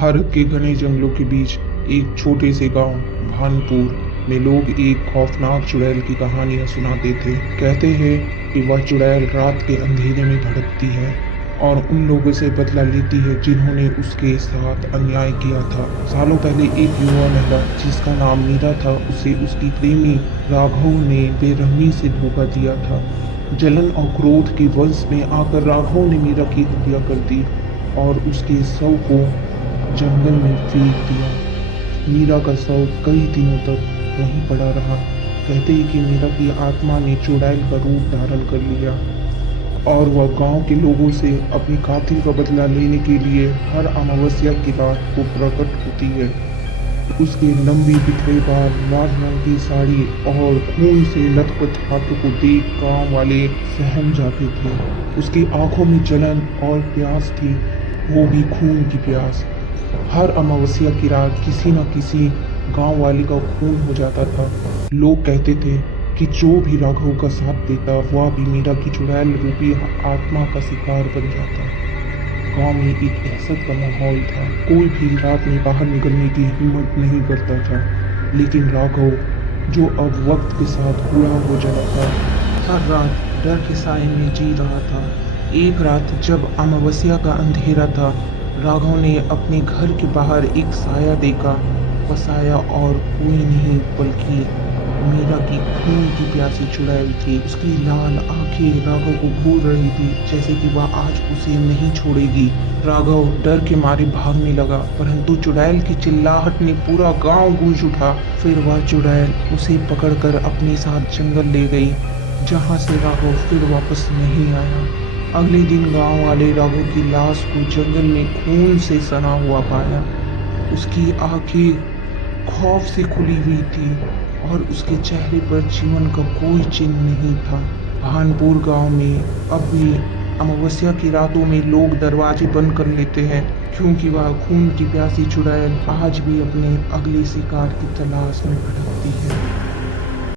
भारत के घने जंगलों के बीच एक छोटे से गांव भानपुर में लोग एक खौफनाक चुड़ैल की कहानियां सुनाते थे। कहते हैं कि वह चुड़ैल रात के अंधेरे में भड़कती है और उन लोगों से बदला लेती है जिन्होंने उसके साथ अन्याय किया था। सालों पहले एक युवा महिला जिसका नाम मीरा था, उसे उसकी प्रेमी राघव ने बेरहमी से धोखा दिया था। जलन और क्रोध के वश में आकर राघव ने मीरा की हत्या कर दी और उसके शव को जंगल में फेंक दिया। मीरा का शव कई दिनों तक वहीं पड़ा रहा। कहते हैं कि मीरा की आत्मा ने चुड़ैल का रूप धारण कर लिया और वह गांव के लोगों से अपने कातिल का बदला लेने के लिए हर अमावस्या की रात को प्रकट होती है। उसके लंबी बिखरे बाल, लाल रंग की साड़ी और खून से लथपथ हाथों को देख गांव वाले सहम जाते थे। उसकी आंखों में जलन और प्यास थी, वो भी खून की प्यास। हर अमावस्या की रात किसी न किसी गांव वाले का खून हो जाता था। लोग कहते थे कि जो भी राघव का साथ देता वह भी मीरा की चुड़ैल रूपी आत्मा का शिकार बन जाता। गांव में एक दहशत का माहौल था। कोई भी रात में बाहर निकलने की हिम्मत नहीं करता था। लेकिन राघव, जो अब वक्त के साथ बूढ़ा हो चला था, हर रात डर के साए में जी रहा था। एक रात जब अमावस्या का अंधेरा था, राघव ने अपने घर के बाहर एक साया देखा। वह साया और कोई नहीं बल्कि मीरा की खून की प्यासी चुड़ैल थी। उसकी लाल आंखें राघव को घूर रही थी, जैसे कि वह आज उसे नहीं छोड़ेगी। राघव डर के मारे भागने लगा, परंतु चुड़ैल की चिल्लाहट ने पूरा गांव गूंज उठा। फिर वह चुड़ैल उसे पकड़कर अपने साथ जंगल ले गई, जहां से राघव फिर वापस नहीं आया। अगले दिन गांव वाले राघव की लाश को जंगल में खून से सना हुआ पाया। उसकी आंखें खौफ से खुली हुई थी और उसके चेहरे पर जीवन का कोई चिन्ह नहीं था। भानपुर गांव में अब भी अमावस्या की रातों में लोग दरवाजे बंद कर लेते हैं, क्योंकि वह खून की प्यासी चुड़ैल आज भी अपने अगले शिकार की तलाश में भटकती है।